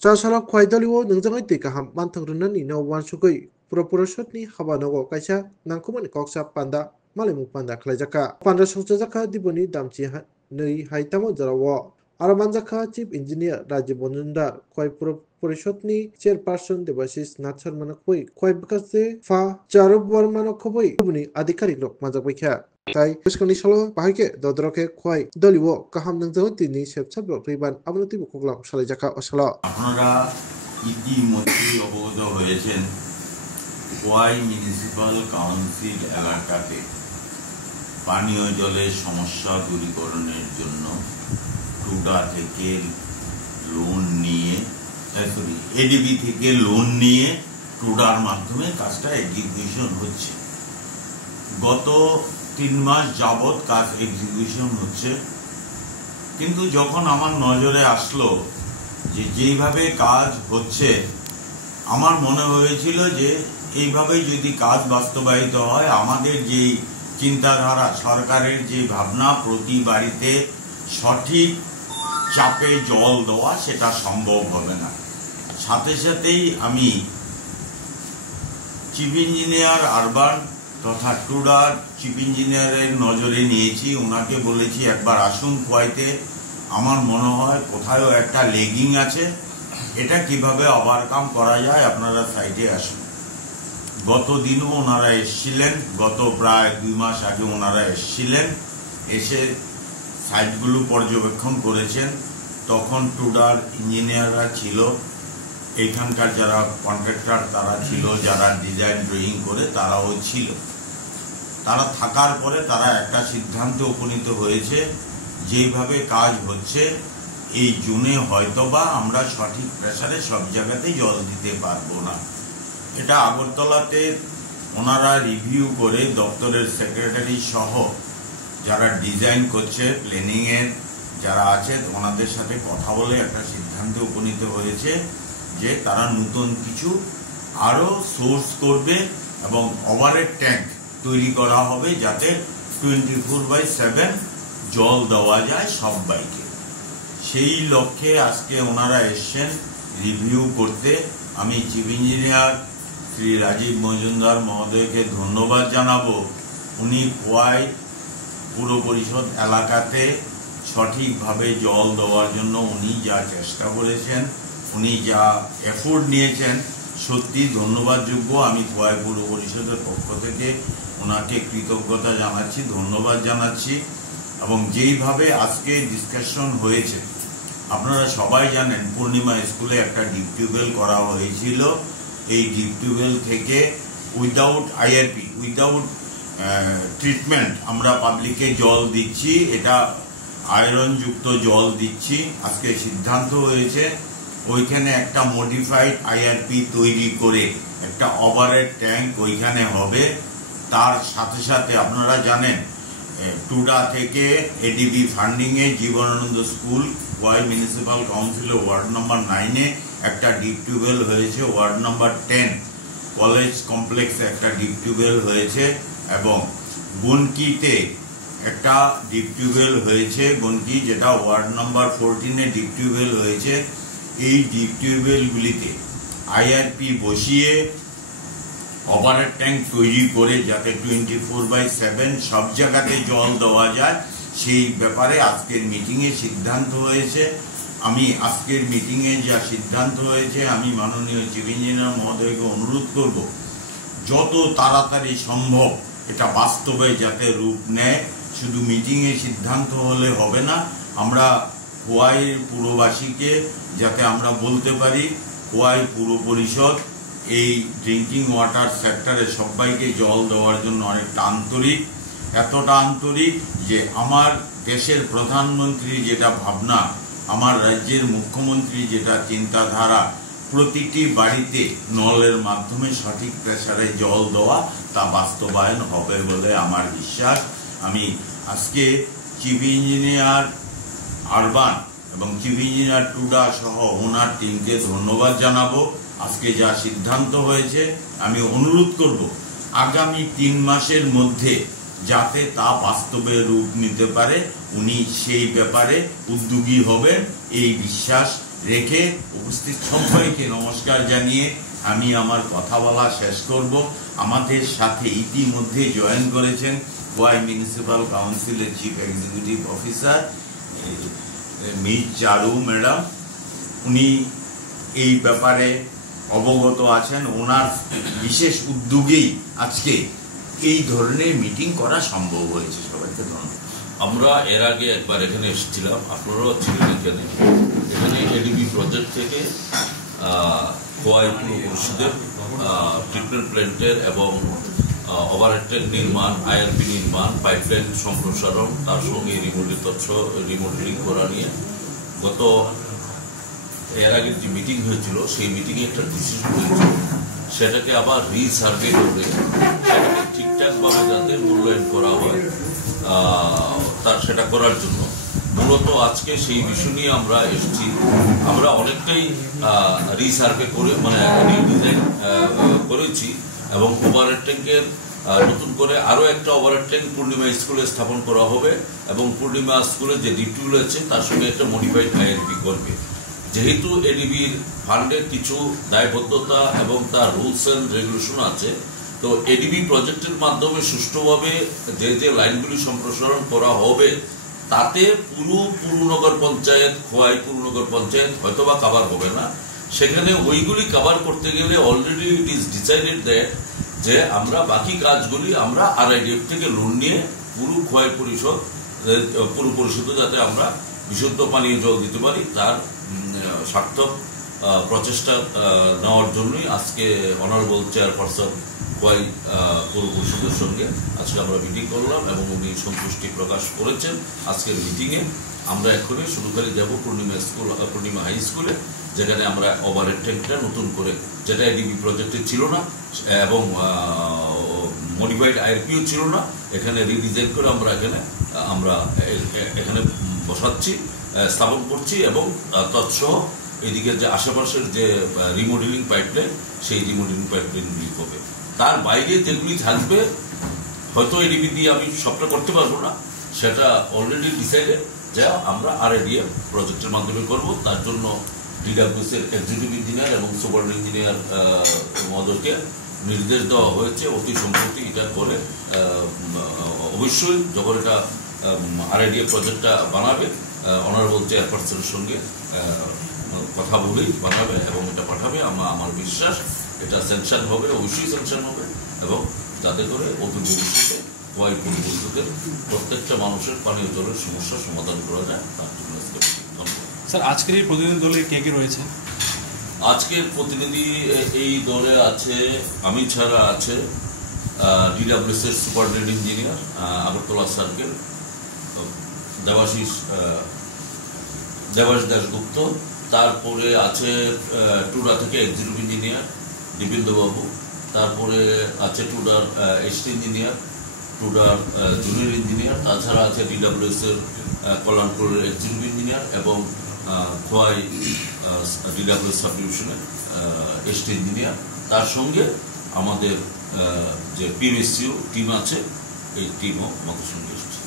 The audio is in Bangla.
Sasalak Kwaidaliwo Nangjangai Tikaham Mantangrunani no one sugoi Proportioni Habanago Kaisa Nankuman Koksa Panda Malimu Panda Klajaka Panda Sojaka Dibuni Damchi Nui Haitamo Jarawa Aramanjaka Chief Engineer Rajibonunda Kwai Proportioni Chairperson Devasis Natsar Manakoi Kwai Bakaste Fa Charub Warmanokoi Buni Adikarik Lok Majakwika Tai Puskani Salo Bahike Dodroke Kwai Doliwo Kaham Nangjangai Sepsablo Riban Abnuti Bukoglam Salajaka Osala আপনারা ইতিমধ্যেই অবগত হয়েছেন খোয়াই মিউনিসিপাল কাউন্সিল এলাকাতে পানীয় জলের সমস্যা দূরীকরণের জন্য টুডা থেকে লোন নিয়ে এডিবি থেকে লোন নিয়ে টুডার মাধ্যমে কাজটা এক্সিকিউশন হচ্ছে। গত 3 মাস যাবৎ কাজ এক্সিকিউশন হচ্ছে, কিন্তু যখন আমার নজরে আসলো যে যেইভাবে কাজ হচ্ছে, আমার মনে হয়েছিল যে এইভাবে যদি কাজ বাস্তবায়িত হয়, আমাদের যে চিন্তাধারা, সরকারের যে ভাবনা প্রতি বাড়িতে সঠিক চাপে জল দেওয়া, সেটা সম্ভব হবে না। সাথে সাথেই আমি চিফ ইঞ্জিনিয়ার আরবান তথা টুডার চিফ ইঞ্জিনিয়ারের নজরে নিয়েছি। ওনাকে বলেছি একবার আসুন খোয়াইতে, আমার মনে হয় কোথাও একটা লেগিং আছে, এটা কিভাবে ওভারকাম করা যায়, আপনারা সাইটে আসুন। গত দিনও ওনারা এসেছিলেন, গত প্রায় 2 মাস আগে ওনারা এসেছিলেন, এসে সাইটগুলো পর্যবেক্ষণ করেছেন। তখন টুডার ইঞ্জিনিয়াররা ছিল, এখানকার যারা কন্ট্রাক্টর তারা ছিল, যারা ডিজাইন ড্রয়িং করে তারাও ছিল। তারা থাকার পরে তারা একটা সিদ্ধান্তে উপনীত হয়েছে, যেভাবে কাজ হচ্ছে এই জুনে হয়তোবা আমরা সঠিক প্রেসারে সব জায়গাতেই জল দিতে পারবো না। এটা আগরতলাতে ওনারা রিভিউ করে দপ্তরের সেক্রেটারি সহ যারা ডিজাইন করছে, প্ল্যানিং এর যারা আছে, ওনাদের সাথে কথা বলে একটা সিদ্ধান্তে উপনীত হয়েছে যে তারা নতুন কিছু আরো সোর্স করবে এবং ওভারহেড ট্যাঙ্ক তৈরি করা হবে, যাতে 24/7 জল দেওয়া যায় সব বাইকে। সেই লক্ষ্যে আজকে ওনারা এসছেন রিভিউ করতে। আমি চিফ ইঞ্জিনিয়ার শ্রী রাজীব মজুমদার মহোদয়কে ধন্যবাদ জানাবো। উনি খোয়াই পুর পরিষদ এলাকাতে সঠিকভাবে জল দেওয়ার জন্য উনি যা চেষ্টা করেছেন, উনি যা এফোর্ট নিয়েছেন, সত্যি ধন্যবাদযোগ্য। আমি খোয়াই পুর পরিষদের পক্ষ থেকে ওনাকে কৃতজ্ঞতা জানাচ্ছি, ধন্যবাদ জানাচ্ছি। এবং যেইভাবে আজকে ডিসকাশন হয়েছে, আপনারা সবাই জানেন পূর্ণিমা স্কুলে একটা ডিপ টিউবওয়েল করা হয়েছিল। এই ডিপ টিউবওয়েল থেকে উইদাউট আইআরপি, উইদাউট ট্রিটমেন্ট আমরা পাবলিকে জল দিচ্ছি, এটা আয়রনযুক্ত জল দিচ্ছি। আজকে সিদ্ধান্ত হয়েছে ওইখানে একটা মডিফাইড আইআরপি তৈরি করে একটা ওভারহেড ট্যাঙ্ক ওইখানে হবে। তার সাথে সাথে আপনারা জানেন টুডা থেকে এডিবি ফান্ডিং এ জীবনানন্দ স্কুল খোয়াই মিউনিসিপাল কাউন্সিলের ওয়ার্ড নম্বর 9-এ একটা ডিপ টিউবওয়েল হয়েছে, ওয়ার্ড নম্বর 10 কলেজ কমপ্লেক্সে একটা ডিপ টিউবওয়েল হয়েছে, এবং গনকিতে একটা ডিপ টিউবওয়েল হয়েছে, গনকি যেটা ওয়ার্ড নম্বর 14-এ ডিপ টিউবওয়েল হয়েছে। এই ডিপ টিউবওয়েলগুলিতে আইআরপি বসিয়ে ওভারহেড ট্যাঙ্ক তৈরি করে যাতে 24/7 সব জায়গাতে জল দেওয়া যায়, সেই ব্যাপারে আজকের মিটিংয়ে সিদ্ধান্ত হয়েছে। আমি আজকের মিটিংয়ে যা সিদ্ধান্ত হয়েছে, আমি মাননীয় চিফ ইঞ্জিনিয়ার মহোদয়কে অনুরোধ করব যত তাড়াতাড়ি সম্ভব এটা বাস্তবে যাতে রূপ নেয়। শুধু মিটিংয়ে সিদ্ধান্ত হলে হবে না, আমরা খোয়াইয়ের পুরবাসীকে যাতে আমরা বলতে পারি খোয়াই পুর পরিষদ এই ড্রিঙ্কিং ওয়াটার সেক্টরে সবাইকে জল দেওয়ার জন্য অনেকটা আন্তরিক, এতটা আন্তরিক যে আমার দেশের প্রধানমন্ত্রী যেটা ভাবনা, আমার রাজ্যের মুখ্যমন্ত্রী যেটা চিন্তাধারা, প্রতিটি বাড়িতে নলের মাধ্যমে সঠিক প্রেসারে জল দেওয়া, তা বাস্তবায়ন হবে বলে আমার বিশ্বাস। আমি আজকে চিফ ইঞ্জিনিয়ার আরবান এবং চিফ ইঞ্জিনিয়ার টুডা সহ ওনার টিমকে ধন্যবাদ জানাবো। আজকে যা সিদ্ধান্ত হয়েছে, আমি অনুরোধ করব আগামী 3 মাসের মধ্যে যাতে তা বাস্তবে রূপ নিতে পারে, উনি সেই ব্যাপারে উদ্যোগী হবেন, এই বিশ্বাস রেখে উপস্থিত সবাইকে নমস্কার জানিয়ে আমি আমার কথা বলা শেষ করব। আমাদের সাথে ইতিমধ্যে জয়েন করেছেন খোয়াই মিউনিসিপ্যাল কাউন্সিলের চিফ এক্সিকিউটিভ অফিসার মিস চারু ম্যাডাম। উনি এই ব্যাপারে অবগত আছেন। ওনার বিশেষ উদ্যোগেই আজকে এই ধরনের মিটিং করা সম্ভব হয়েছে। সবাইকে ধন্যবাদ। আমরা এর আগে একবার এখানে এসেছিলাম, আপনারাও ছিলেন এখানে। এখানে এডিবি প্রজেক্ট থেকে খোয়াই পুর পরিষদের ট্রিটমেন্ট প্ল্যান্টের এবং ওভারহেড ট্যাঙ্ক নির্মাণ, আইআরপি নির্মাণ, পাইপলাইন সম্প্রসারণ, তার সঙ্গে রিমোডেলিং করা নিয়ে গত এর আগের যে মিটিং হয়েছিল সেই মিটিংয়ে একটা ডিসিশন হয়েছিল সেটাকে আবার রিসার্ভে করে সেটাকে ঠিকঠাকভাবে যাতে মূল্যায়ন করা হয় তার সেটা করার জন্য মূলত আজকে সেই বিষয় নিয়ে আমরা এসেছি। আমরা অনেকটাই রিসার্ভে করে মানে রিডিজাইন করেছি এবং ওভারহেড ট্যাঙ্কের নতুন করে আরও একটা ওভারহেড ট্যাঙ্ক পূর্ণিমা স্কুলে স্থাপন করা হবে এবং পূর্ণিমা স্কুলে যে ডিপটিউল আছে তার সঙ্গে একটা মডিফাইড আইআরপি করবে। যেহেতু এডিবির ফান্ডের কিছু দায়বদ্ধতা এবং তার রুলস অ্যান্ড রেগুলেশন আছে, তো এডিবি প্রজেক্টের মাধ্যমে সুষ্ঠুভাবে যে লাইনগুলি সম্প্রসারণ করা হবে তাতে পুরো পুরনগর পঞ্চায়েত, খোয়াই পুরনগর পঞ্চায়েত হয়তোবা কাভার হবে না। সেখানে ওইগুলি কাভার করতে গেলে already it is decided that যে আমরা বাকি কাজগুলি আমরা আরআইডিএফ থেকে লোন নিয়ে পুরো খোয়াই পুরো পরিষদে যাতে আমরা বিশুদ্ধ পানীয় জল দিতে পারি তার সার্থক প্রচেষ্টা নেওয়ার জন্যই আজকে অনারেবল চেয়ারপারসন খোয়াই পৌর পরিষদের সঙ্গে আজকে আমরা মিটিং করলাম এবং উনি সন্তুষ্টি প্রকাশ করেছেন আজকের মিটিংয়ে। আমরা এখনই শুরু করে যাব পূর্ণিমা হাই স্কুলে, যেখানে আমরা ওভারহেড ট্যাঙ্কটা নতুন করে, যেটা এডিবি প্রজেক্টে ছিল না এবং মডিফাইড আইআরপিও ছিল না, এখানে রিডিজাইন করে আমরা এখানে বসাচ্ছি, স্থাপন করছি এবং তৎসহ এদিকে যে আশেপাশের যে রিমোডেলিং পাইপলাইন সেই রিমোডেলিং পাইপলাইনগুলি হবে। তার বাইরে যেগুলি থাকবে হয়তো এডিবি দিয়ে আমি সবটা করতে পারবো না, সেটা অলরেডি ডিসাইডেড যে আমরা আরআইডিএফ প্রজেক্টের মাধ্যমে করব। তার জন্য ডিডব্লিউএস এর এক্সিকিউটিভ ইঞ্জিনিয়ার এবং সুপার ইঞ্জিনিয়ার মহোদয়কে নির্দেশ দেওয়া হয়েছে অতি সম্প্রতি এটা করে অবশ্যই যখন এটা আরআইডিএফ প্রজেক্টটা বানাবে অনারেবল চেয়ারপারসনের সঙ্গে কথা বলেই বানাবে এবং এটা পাঠাবে। আমার বিশ্বাস এটা স্যাংশন হবে, অবশ্যই স্যাংশন হবে এবং যাতে করে অতি ভবিষ্যতে খোয়াই পুর পরিষদের প্রত্যেকটা মানুষের পানীয় জলের সমস্যার সমাধান করা যায় তার জন্য ধন্যবাদ। স্যার, আজকের এই প্রতিনিধি দলে কে কে রয়েছে? আজকের প্রতিনিধি এই দলে আছে, আমি ছাড়া আছে ডিডব্লিউএস এর superintendent engineer Agartala circle Debashis Dasgupta, তারপরে আছে টুডা থেকে এক্সিকিউটিভ ইঞ্জিনিয়ার দীপেন্দ্রবাবু, তারপরে আছে টুডার এসটি ইঞ্জিনিয়ার, টুডার জুনিয়র ইঞ্জিনিয়ার, তাছাড়া আছে ডিডব্লিউএস এর কল্যাণপুরের এক্সিকিউটিভ ইঞ্জিনিয়ার এবং খোয়াই ডিডব্লিউএস সাব ডিভিশনের এসটি ইঞ্জিনিয়ার। তার সঙ্গে আমাদের যে পিএমএসইউ টিম আছে এই টিমও আমাদের সঙ্গে এসেছে।